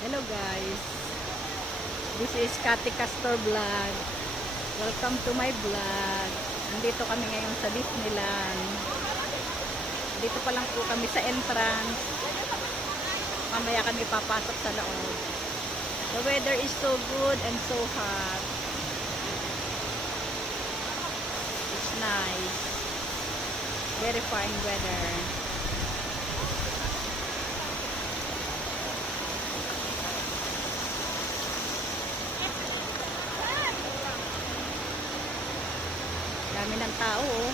Hello guys, this is Kati Castor Vlog. Welcome to my vlog. Nandito kami ngayon sa Disneyland. Dito pa lang po kami sa entrance. Mamaya kami papasok sa loob. The weather is so good and so hot. It's nice. Very fine weather. Dami ng tao oh.